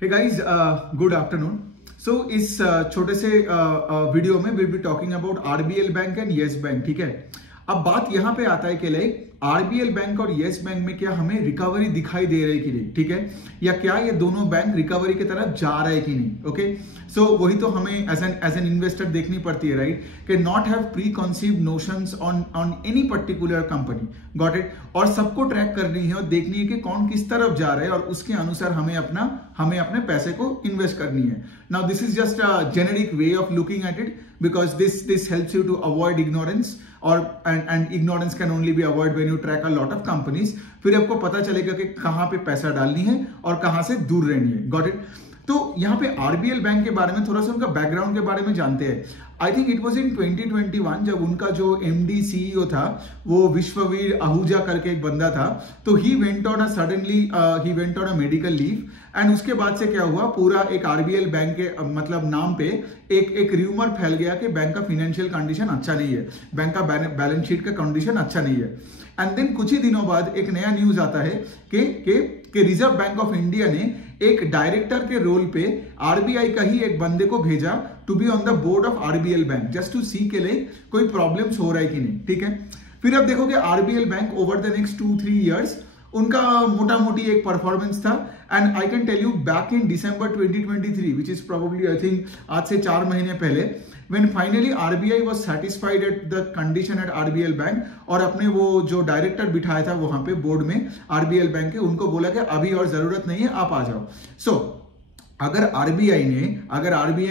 हे guys, good afternoon. So इस छोटे से वीडियो में will be talking about RBL bank and yes bank. ठीक है, अब बात यहां पे आता है कि लाइक आरबीएल बैंक और येस बैंक में क्या हमें रिकवरी दिखाई दे रही है कि नहीं, ठीक है, या क्या ये दोनों बैंक रिकवरी की तरफ जा रहे हैं कि नहीं। ओके, सो वही तो हमें एज एन इन्वेस्टर देखनी पड़ती है, राइट, कि not have pre conceived notions on any particular company, got it. और सबको ट्रैक करनी है और देखनी है कि कौन किस तरफ जा रहा है और उसके अनुसार हमें अपने पैसे को इन्वेस्ट करनी है। Now this is just a generic way of looking at it because this helps you to avoid ignorance और and ignorance can only be avoid when you track a lot of companies. फिर आपको पता चलेगा कि कहां पे पैसा डालनी है और कहां से दूर रहनी है, गॉट इट। तो यहाँ पे आरबीएल बैंक के बारे में थोड़ा सा उनका बैकग्राउंड के बारे में जानते हैं। I think it was in 2021 जब उनका जो एमडी सीईओ था वो विश्ववीर आहूजा करके एक बंदा था, तो he went on a medical leave and उसके बाद से क्या हुआ, पूरा एक आरबीएल बैंक के मतलब नाम पे एक र्यूमर फैल गया कि बैंक का फाइनेंशियल कंडीशन अच्छा नहीं है, बैंक का बैलेंस शीट का कंडीशन अच्छा नहीं है। एंड देन कुछ ही दिनों बाद एक नया न्यूज आता है कि रिजर्व बैंक ऑफ इंडिया ने एक डायरेक्टर के रोल पे आरबीआई का ही एक बंदे को भेजा to be on the board of RBL bank, just to see के लिए कोई प्रॉब्लम्स हो रहा है कि नहीं, ठीक है। फिर अब देखोगे RBL bank over the next 2-3 years उनका मोटा मोटी एक परफॉर्मेंस था। And I can tell you back in December 2023 which is probably I think आज से 4 महीने पहले, when finally RBI was satisfied at the condition at RBL bank, और अपने वो जो डायरेक्टर बिठाया था वहां पे बोर्ड में RBL बैंक के, उनको बोला कि अभी और जरूरत नहीं है, आप आ जाओ। सो अगर आरबीआई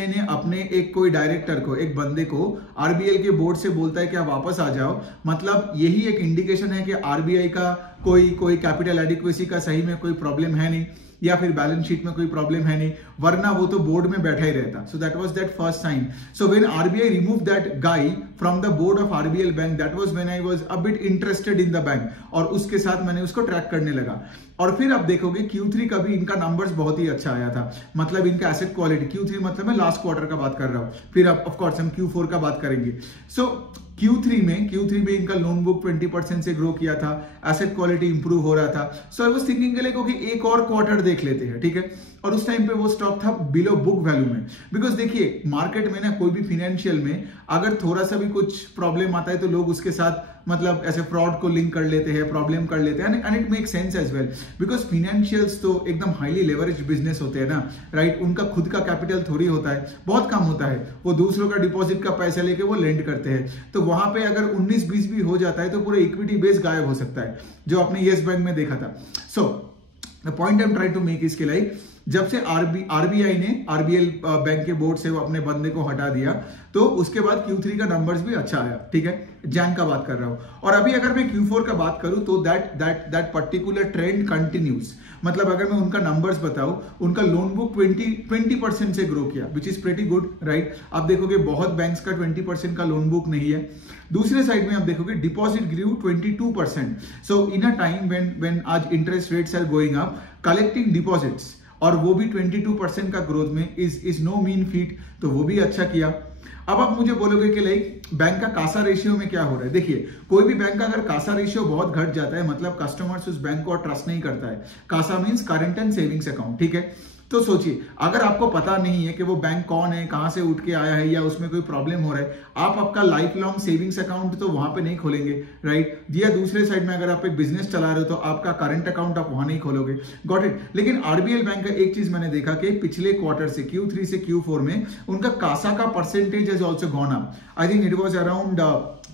ने अपने एक कोई डायरेक्टर को, एक बंदे को आरबीएल के बोर्ड से बोलता है कि आप वापस आ जाओ, मतलब यही एक इंडिकेशन है कि आरबीआई का कोई कैपिटल एडिक्वेसी का सही में कोई प्रॉब्लम है नहीं, या फिर बैलेंस शीट में कोई प्रॉब्लम है नहीं, वरना वो तो बोर्ड में बैठा ही रहता। So that was that first sign. So when RBI remove that guy from the board of RBL bank, that was when I was a bit interested in the bank, और उसके साथ मैंने उसको ट्रैक करने लगा। और फिर आप देखोगे Q3 का भी इनका नंबर्स बहुत ही अच्छा आया था, मतलब इनका एसेट क्वालिटी, Q3 मतलब मैं लास्ट क्वार्टर का बात कर रहा हूं, फिर अब ऑफ कोर्स हम Q4 का बात करेंगे। सो Q3 में इनका लोन बुक 20% से ग्रो किया था, एसेट क्वालिटी इंप्रूव हो रहा था। सो आई वाज थिंकिंग के लिए क्योंकि एक और क्वार्टर देख लेते हैं, ठीक है। और उस टाइम पे वो स्टॉक था बिलो बुक वैल्यू में, बिकॉज देखिए मार्केट में ना कोई भी फाइनेंशियल में अगर थोड़ा सा भी कुछ प्रॉब्लम आता है तो लोग उसके साथ मतलब ऐसे फ्रॉड को लिंक कर लेते हैं, प्रॉब्लम कर लेते हैं, and it make sense as well because financials तो एकदम हाईली लेवरेज बिजनेस होते हैं ना, राइट। उनका खुद का कैपिटल थोड़ी होता है, बहुत कम होता है, वो दूसरों का डिपॉजिट का पैसा लेके वो लेंड करते हैं। तो वहां पे अगर 19-20 भी हो जाता है तो पूरा इक्विटी बेस गायब हो सकता है, जो आपने येस बैंक में देखा था। So the point I am trying to make इसके लाइक, जब से आरबीआई ने आरबीएल बैंक के बोर्ड से वो अपने बंदे को हटा दिया, तो उसके बाद Q3 का नंबर्स भी अच्छा आया, ठीक है। जैन का बात कर रहा हूं, और अभी अगर मैं Q4 का बात करूं तो दैट पर्टिकुलर ट्रेंड कंटिन्यूज। मतलब अगर मैं उनका नंबर्स बताऊं, उनका लोन बुक 20% से ग्रो किया, which is pretty good, right. आप देखोगे बहुत बैंक्स का 20% का लोन बुक नहीं है। दूसरे साइड में आप देखोगे deposit grew 22%। So in a time when आज interest rates are going up, collecting deposits और वो भी 22% का ग्रोथ में इज नो मीन फीट, तो वो भी अच्छा किया। अब आप मुझे बोलोगे कि लाइक बैंक का कासा रेशियो में क्या हो रहा है। देखिए कोई भी बैंक का अगर कासा रेशियो बहुत घट जाता है, मतलब कस्टमर्स उस बैंक को ट्रस्ट नहीं करता है। CASA means current and savings account, ठीक है। तो सोचिए अगर आपको पता नहीं है कि वो बैंक कौन है, कहां से उठ के आया है, या उसमें कोई प्रॉब्लम हो रहा है, आप आपका लाइफ लॉन्ग सेविंग्स अकाउंट तो वहां पे नहीं खोलेंगे, राइट। या दूसरे साइड में अगर आप एक बिजनेस चला रहे हो तो आपका करंट अकाउंट आप वहां नहीं खोलोगे, गॉट इट। लेकिन आरबीएल बैंक का एक चीज मैंने देखा कि पिछले क्वार्टर से Q3 से Q4 में उनका कासा का percentage has also gone up. I think it was around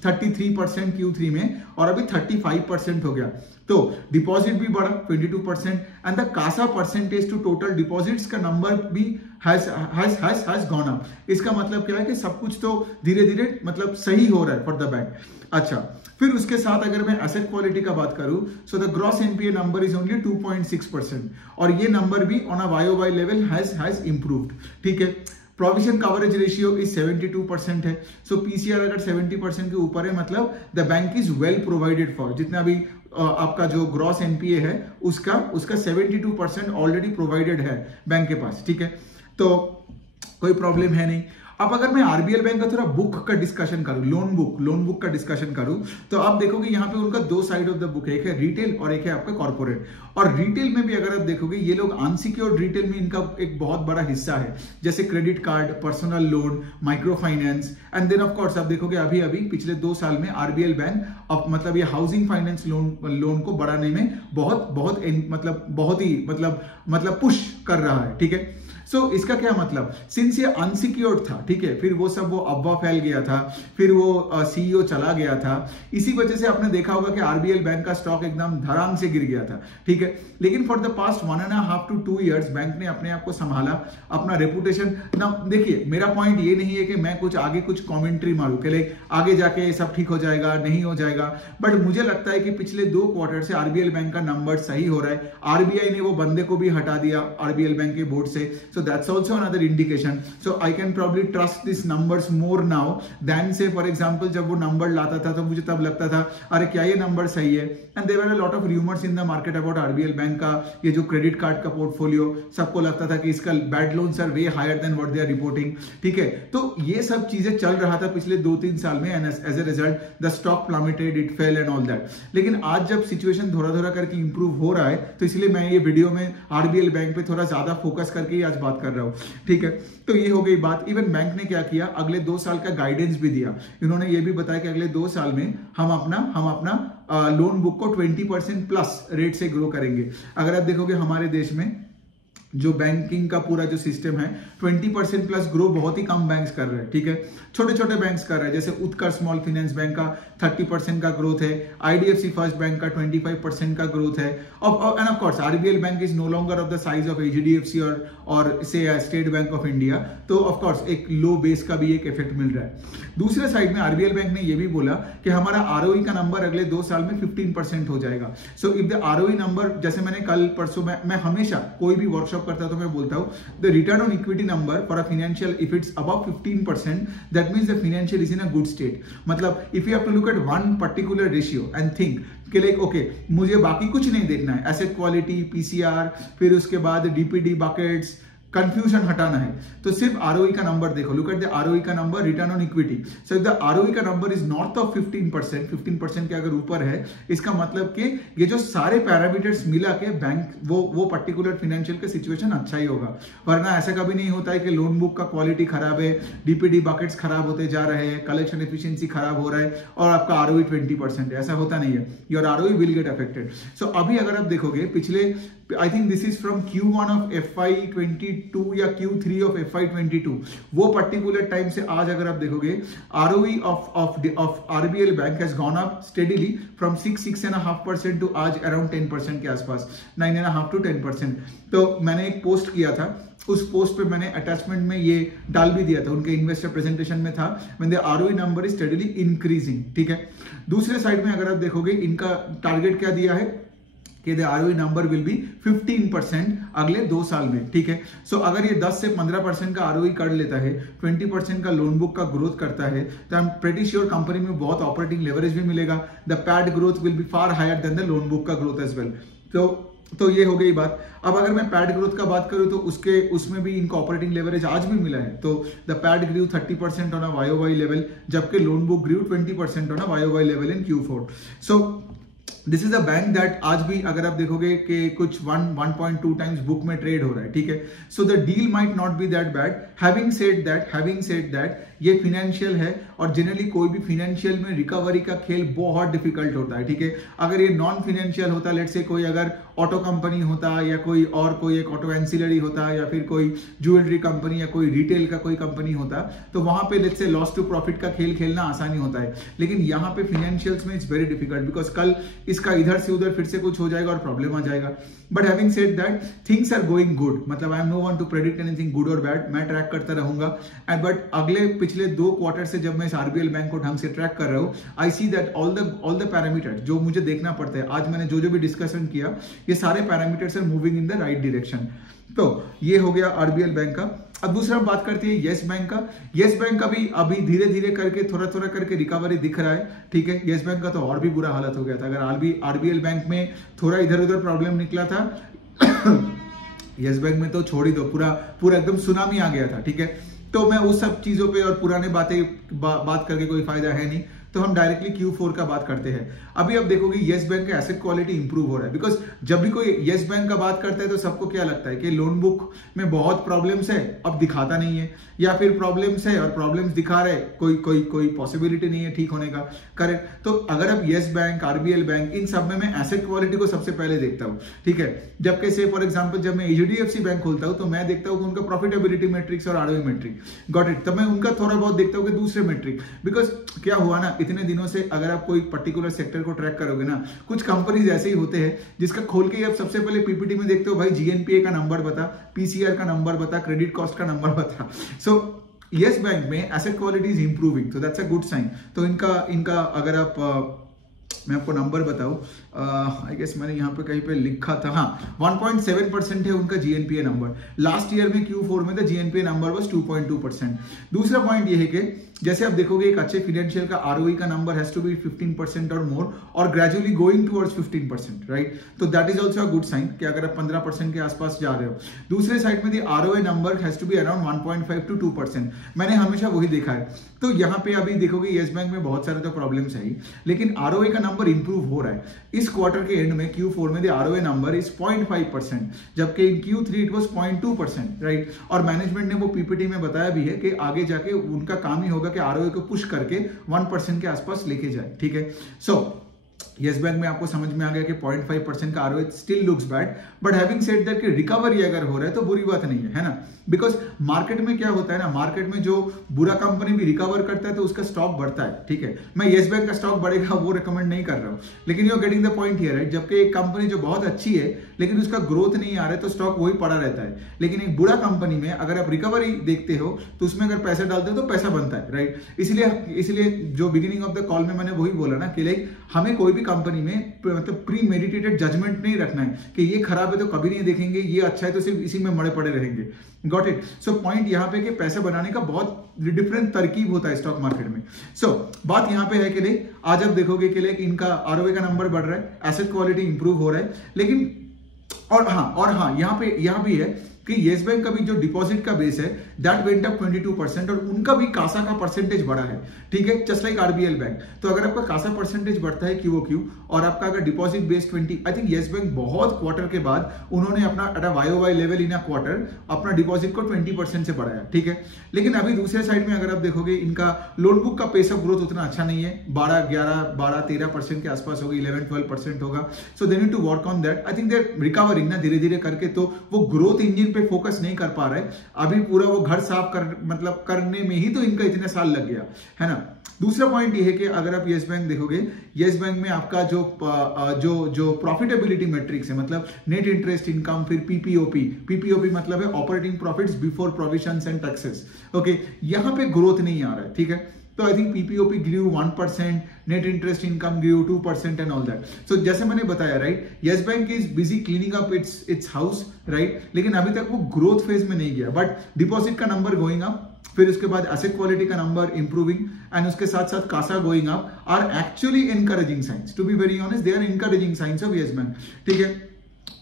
33% Q3 में, और अभी 35% हो गया। तो डिपॉजिट भी बढ़ा 22%, and the CASA percentage to total deposits का नंबर भी हैज गॉन अप। इसका मतलब क्या है कि सब कुछ तो धीरे धीरे मतलब सही हो रहा है फॉर द बैंक। अच्छा, फिर उसके साथ अगर मैं एसेट क्वालिटी का बात करूं, so the gross NPA number is only 2.6%, और ये नंबर भी on a YOY level has improved, ठीक है। प्रोविजन कवरेज रेशियो इज 72% है। सो पीसीआर अगर 70% के ऊपर है, मतलब the bank is well provided for. जितना भी आपका जो ग्रॉस एनपीए है उसका 72% ऑलरेडी प्रोवाइडेड है बैंक के पास, ठीक है। तो कोई प्रॉब्लम है नहीं। अब अगर मैं आरबीएल बैंक का थोड़ा बुक का डिस्कशन करूं, लोन बुक का डिस्कशन करूं, तो आप देखोगे यहाँ पे उनका दो साइड ऑफ द बुक है, एक है रिटेल और एक है आपका कॉर्पोरेट। और रिटेल में भी अगर आप देखोगे ये लोग अनसिक्योर्ड रिटेल में इनका एक बहुत बड़ा हिस्सा है, जैसे credit card, personal loan, micro finance, and then of course आप देखोगे अभी अभी पिछले 2 साल में आरबीएल बैंक अब मतलब ये हाउसिंग फाइनेंस लोन को बढ़ाने में बहुत ही पुश कर रहा है, ठीक है। सो इसका क्या मतलब, सिंस ये अनसिक्योर्ड था, ठीक है, फिर वो अफवाह फैल गया था, फिर वो सीईओ चला गया था, इसी वजह से आपने देखा होगा कि आरबीएल बैंक का स्टॉक एकदम धड़ाम से गिर गया था, ठीक है। लेकिन for the past 1.5 to 2 years bank ने अपने आप को संभाला, अपना रेपुटेशन ना। देखिए मेरा पॉइंट ये नहीं है कि मैं कुछ कॉमेंट्री मारूं कि आगे जाके सब ठीक हो जाएगा, नहीं हो जाएगा, बट मुझे लगता है कि पिछले 2 क्वार्टर से आरबीएल बैंक का नंबर सही हो रहा है। आरबीआई ने वो बंदे को भी हटा दिया आरबीएल बैंक के बोर्ड से, so that's also another indication. So I can probably trust these numbers more now than say for example जब वो नंबर लाता था तो मुझे तब लगता था अरे क्या ये नंबर सही है, and there were a lot of rumors in the market about RBL bank का ये जो क्रेडिट कार्ड का पोर्टफोलियो, सबको लगता था कि इसका bad loans are way higher than what they are reporting, ठीक है। तो ये सब चीजें चल रहा था पिछले 2-3 साल में, and as a result the stock plummeted, it fell and all that. लेकिन आज जब सिचुएशन थोड़ा करके इंप्रूव हो रहा है, तो इसलिए मैं ये वीडियो में आरबीएल बैंक पे थोड़ा ज्यादा फोकस करके आज बात कर रहा हूं, ठीक है। तो ये हो गई बात। इवन बैंक ने क्या किया, अगले 2 साल का गाइडेंस भी दिया। इन्होंने ये भी बताया कि अगले 2 साल में हम अपना लोन बुक को 20% प्लस रेट से ग्रो करेंगे। अगर आप देखोगे हमारे देश में जो बैंकिंग का पूरा जो सिस्टम है 20% प्लस ग्रो बहुत ही कम बैंक्स कर रहे हैं, ठीक है। छोटे छोटे बैंक्स कर रहे हैं, जैसे उत्कर्ष स्मॉल फाइनेंस बैंक का 30% का ग्रोथ है, आईडीएफसी फर्स्ट बैंक का 25% का ग्रोथ है, and of course RBL bank is no longer of the size of HDFC और से स्टेट बैंक ऑफ इंडिया, तो ऑफ कोर्स एक लो बेस का भी एक इफेक्ट मिल रहा है। दूसरे साइड में आरबीएल बैंक ने यह भी बोला कि हमारा आरओई का नंबर अगले 2 साल में 15% हो जाएगा। So if the ROE number, जैसे मैंने कल परसों मैं हमेशा कोई भी वर्कशॉप करता तो मैं बोलता हूं, the return on equity number for a financial, if it's above 15%, that means the financial is in a good state. मतलब if you have to look at one particular ratio and think कि like okay मुझे बाकी कुछ नहीं देखना है, asset quality, PCR, फिर उसके बाद डीपीडी बकेट्स, कंफ्यूजन हटाना है, तो सिर्फ आरओई का नंबर देखो, लुक एट द आरओई का number, return on equity. So if the ROE का नंबर इज नॉर्थ ऑफ 15% के अगर ऊपर है, इसका मतलब कि ये जो सारे पैरामीटर्स मिला के बैंक वो पर्टिकुलर फाइनेंशियल का सिचुएशन अच्छा ही होगा। वरना ऐसा कभी नहीं होता है कि लोन बुक का क्वालिटी खराब है, डीपीडी बकेट्स खराब होते जा रहे हैं, कलेक्शन एफिशिएंसी खराब हो रहा है और आपका आरओई 20% है, ऐसा होता नहीं है। Your ROE will get affected. So अभी अगर आप देखोगे पिछले, I think this is from Q1 of FY22 या Q3 ऑफ FY22, वो पर्टिकुलर टाइम से आज अगर आप देखोगे ROE ऑफ RBL बैंक has gone up steadily from 6.5% to आज अराउंड 10% के आसपास, 9.5 to 10%। तो मैंने एक पोस्ट किया था, उस पोस्ट पे मैंने अटैचमेंट में ये डाल भी दिया था, उनके इन्वेस्टर प्रेजेंटेशन में था, when the ROE number is steadily increasing, ठीक है। दूसरे साइड में अगर आप देखोगे इनका टारगेट क्या दिया है कि the ROE number will be 15% अगले 2 साल में, ठीक है। सो अगर ये 10 से 15% का ROE कर लेता है, 20% का लोन बुक का ग्रोथ करता है, तो I am pretty sure company में बहुत ऑपरेटिंग लेवरेज भी मिलेगा। The PAT growth will be far higher than the loan book का ग्रोथ एज वेल। तो ये हो गई बात। अब अगर मैं पैड ग्रोथ का बात करूं तो उसमें भी इनको ऑपरेटिंग लेवरेज आज भी मिला है। तो the pad grew 30% on a YOY level, जबकि loan book grew 20% on a YOY level in Q4। So this is a bank that आज भी अगर आप देखोगे कि कुछ 1.2 टाइम्स बुक में ट्रेड हो रहा है, ठीक है। So the deal might not be that bad. Having said that ये फिनेंशियल है और जनरली कोई भी फिनेंशियल में रिकवरी का खेल बहुत डिफिकल्ट होता है, ठीक है। अगर ये नॉन फिनेंशियल होता, लेट्स से कोई अगर ऑटो कंपनी होता या कोई एक ऑटो एंसिलरी होता या फिर कोई ज्वेलरी कंपनी या कोई रिटेल का कोई कंपनी होता, तो वहां पे let's say loss to profit का खेल खेलना आसानी होता है। लेकिन यहाँ पे फिनेंशियल्स में इट्स वेरी डिफिकल्ट, बिकॉज कल इसका इधर से उधर फिर से कुछ हो जाएगा और प्रॉब्लम आ जाएगा। But having said that things are going good, मतलब I am no one to predict anything good और बैड, मैं ट्रैक करता रहूंगा। बट अगले पिछले 2 क्वार्टर से जब मैं इस आरबीएल बैंक को ढंग से ट्रैक कर रहा हूं, I see that all the parameters जो मुझे देखना पड़ता है, आज मैंने जो भी डिस्कशन किया, ये सारे parameters are moving in the right direction. तो ये हो गया आरबीएल बैंक का। अब दूसरा हम बात करते हैं येस बैंक का। येस बैंक का भी अभी धीरे धीरे करके थोड़ा करके रिकवरी दिख रहा है, ठीक है। येस बैंक का तो और भी बुरा हालत हो गया था। अगर आरबीएल बैंक में थोड़ा इधर उधर प्रॉब्लम निकला था येस बैंक में तो छोड़ ही दो, पूरा एकदम सुनामी आ गया था, ठीक है। तो मैं उस सब चीजों पे और पुराने बात करके कोई फायदा है नहीं, तो हम डायरेक्टली Q4 का बात करते हैं। अभी अब देखोगे येस बैंक का एसेट क्वालिटी इंप्रूव हो रहा है, बिकॉज जब भी कोई येस बैंक का बात करता है तो सबको क्या लगता है कि लोन बुक में बहुत प्रॉब्लम्स है, अब दिखाता नहीं है, या फिर प्रॉब्लम्स है और प्रॉब्लम्स दिखा रहे, कोई पॉसिबिलिटी नहीं है ठीक होने का। करेक्ट। तो अगर अब येस बैंक, आरबीएल बैंक, इन सब में मैं एसेट क्वालिटी को सबसे पहले देखता हूँ, ठीक है। जबकि से फॉर एग्जाम्पल जब मैं एचडीएफसी बैंक खोलता हूँ तो मैं देखता हूँ कि उनका प्रॉफिटेबिलिटी मैट्रिक्स और आरओई मैट्रिक, गॉट इट। तब मैं उनका थोड़ा बहुत देखता हूँ कि दूसरे मैट्रिक, बिकॉज क्या हुआ ना, इतने दिनों से अगर आप कोई पर्टिकुलर सेक्टर को ट्रैक करोगे ना, कुछ कंपनीज ऐसे ही होते हैं जिसका खोल के आप सबसे पहले पीपीटी में देखते हो, भाई जीएनपीए का नंबर बता, पीसीआर का नंबर बता, क्रेडिट कॉस्ट का नंबर बता। सो येस बैंक में एसेट क्वालिटी इज इंप्रूविंग, तो दैट्स अ गुड साइन। तो इनका अगर आप मैं आपको नंबर बताऊं, आई गेस मैंने यहाँ पे कहीं पे लिखा था, हाँ 1.7% है उनका जीएनपीए नंबर। लास्ट ईयर में Q4 में द जीएनपीए नंबर वाज 2.2%। दूसरा पॉइंट ये है कि जैसे आप देखोगे एक अच्छे फाइनेंशियल का आरओई का नंबर हैज टू बी 15% और मोर, और ग्रेजुअली गोइंग टुवर्ड्स 15%, राइट। तो that is also a good sign कि अगर आप 15% के आसपास जा रहे हो। दूसरे साइड में the ROA number has to be around 1.5 to 2%, मैंने हमेशा वही देखा है। तो यहाँ पे अभी देखोगे येस बैंक में बहुत सारे तो प्रॉब्लम्स है, लेकिन आरओए का नंबर इंप्रूव हो रहा है। इस क्वार्टर के एंड में Q4 में द आरओए नंबर इज 0.5%, जबकि इन Q3 इट वाज 0.2%, राइट। और मैनेजमेंट ने वो पीपीटी में बताया भी है कि आगे जाके उनका काम ही होगा कि आरओए को पुश करके 1% के आसपास लेके जाए, ठीक है। सो येस बैंक में आपको समझ में आ गया कि 0.5% का ROA still looks bad, but having said that कि रिकवरी अगर हो रहा है तो बुरी बात नहीं है ना। बिकॉज मार्केट में क्या होता है ना, मार्केट में जो बुरा कंपनी भी रिकवर करता है तो उसका स्टॉक बढ़ता है, ठीक है। मैं येस बैंक का स्टॉक बढ़ेगा वो रिकमेंड नहीं कर रहा हूं, लेकिन you are getting the point here, right. जबकि एक कंपनी जो बहुत अच्छी है लेकिन उसका ग्रोथ नहीं आ रहा है तो स्टॉक वही पड़ा रहता है। लेकिन एक बुरा कंपनी में अगर आप रिकवरी देखते हो तो उसमें अगर पैसा डालते हो तो पैसा बनता है, राइट। इसलिए जो बिगिनिंग ऑफ द कॉल में मैंने वही बोला ना कि लाइक हमें कोई भी कंपनी में मतलब प्री मेडिटेटेड जजमेंट नहीं रखना है कि ये खराब है तो कभी नहीं देखेंगे, ये अच्छा है तो सिर्फ इसी में मरे पड़े रहेंगे, गॉट इट। सो पॉइंट यहाँ पे कि पैसे बनाने का बहुत डिफरेंट तरकीब होता है स्टॉक मार्केट में। सो बात यहाँ पे है कि लाइक आज आप देखोगे कि लाइक इनका आरओए का नंबर बढ़ रहा है, एसेट क्वालिटी इंप्रूव हो रहा है, लेकिन और हाँ यहाँ भी है कि येस बैंक का भी जो डिपॉजिट का बेस है दैट वेंट अप 22% और उनका भी कासा का परसेंटेज बढ़ा है, ठीक है, जस्ट लाइक आरबीएल बैंक। तो अगर आपका कासा परसेंटेज बढ़ता है QOQ और आपका अगर deposit base 20, I think yes bank बहुत क्वार्टर के बाद उन्होंने अपना YOY level in a quarter अपना डिपॉजिट को 20% से बढ़ाया, ठीक है। लेकिन अभी दूसरे साइड में अगर आप देखोगे इनका लोन बुक का पेस ऑफ ग्रोथ उतना अच्छा नहीं है, 12-13% के आसपास होगा, 11-12% होगा। So they need to work on that. I think they recovering ना धीरे धीरे करके, तो वो ग्रोथ इंजन पे फोकस नहीं कर पा रहे। अभी पूरा वो घर साफ करने में ही तो इनका इतने साल लग गया है ना। दूसरा पॉइंट ये है कि अगर आप येस बैंक देखोगे, येस बैंक में आपका जो प्रॉफिटेबिलिटी मैट्रिक्स है, मतलब नेट इंटरेस्ट इनकम, फिर पीपीओपी मतलब है operating profits before provisions and taxes, okay, यहां पे ग्रोथ नहीं आ रहा है, ठीक है। तो I think PPOP grew 1%, net interest income grew 2% and all that. सो जैसे मैंने बताया, right, yes bank is busy cleaning up its house, right, लेकिन अभी तक वो ग्रोथ फेज में नहीं गया, बट डिपॉजिट का नंबर गोइंग अप, फिर उसके बाद एसेट क्वालिटी का नंबर इंप्रूविंग, एंड उसके साथ साथ CASA going up are actually encouraging signs. To be very honest, they are encouraging signs of yes bank, ठीक है।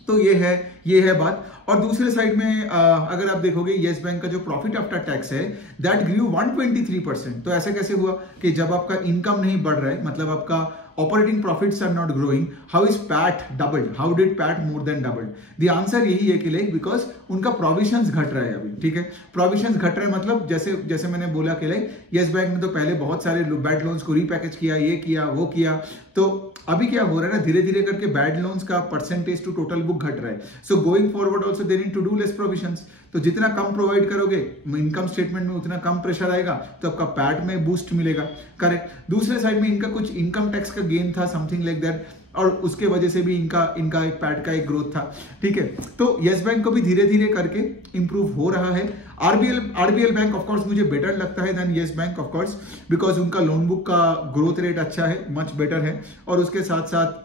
तो ये है बात। और दूसरे साइड में अगर आप देखोगे येस बैंक का जो प्रॉफिट आफ्टर टैक्स है दैट ग्रीव 123%। तो ऐसा कैसे हुआ कि जब आपका इनकम नहीं बढ़ रहा है, मतलब आपका operating profits are not growing, how is PAT doubled? How did PAT more than doubled? The answer यही है कि लाइक बिकॉज उनका प्रोविजंस घट रहा है अभी, ठीक है। प्रोविजंस घट रहे हैं मतलब जैसे मैंने बोला कि लाइक येस बैंक में तो पहले बहुत सारे बैड लोन्स को रीपैकेज किया, ये किया वो किया, तो अभी क्या हो रहा है ना, धीरे धीरे करके बैड लोन्स का परसेंटेज टू टोटल बुक घट रहा है। So going forward also they need to do less provisions. तो जितना कम प्रोवाइड करोगे इनकम स्टेटमेंट में उतना कम प्रेशर आएगा, तो आपका पैट में बूस्ट मिलेगा, करेक्ट। दूसरे साइड में इनका कुछ इनकम टैक्स का गेन था, समथिंग लाइक दैट, और उसके वजह से भी इनका एक पैट का एक ग्रोथ था, ठीक है। तो येस बैंक को भी धीरे धीरे करके इंप्रूव हो रहा है। आरबीएल बैंक ऑफ कोर्स मुझे बेटर लगता है then yes bank of course, because उनका लोन बुक का ग्रोथ रेट अच्छा है, मच बेटर है, और उसके साथ साथ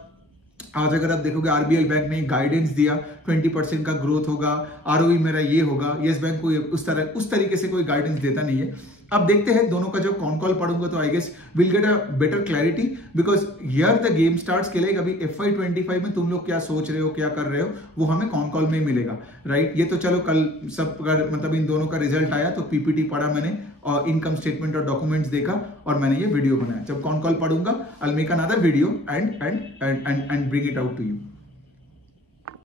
आज अगर आप देखोगे आरबीएल बैंक ने गाइडेंस दिया 20% का ग्रोथ होगा, आरओई मेरा ये होगा। येस बैंक को उस तरीके से कोई गाइडेंस देता नहीं है। अब देखते हैं दोनों का जब कॉन कॉल पढ़ूंगा तो I guess will get a better clarity, because here the game starts के लिए अभी FY25 में तुम लोग क्या सोच रहे हो, क्या कर रहे हो, वो हमें कॉन कॉल में ही मिलेगा, राइट। ये तो चलो कल सब मतलब इन दोनों का रिजल्ट आया तो पीपीटी पढ़ा मैंने और इनकम स्टेटमेंट और डॉक्यूमेंट्स देखा और मैंने ये वीडियो बनाया। जब कॉन कॉल पढ़ूंगा I will make another video and bring it out to you.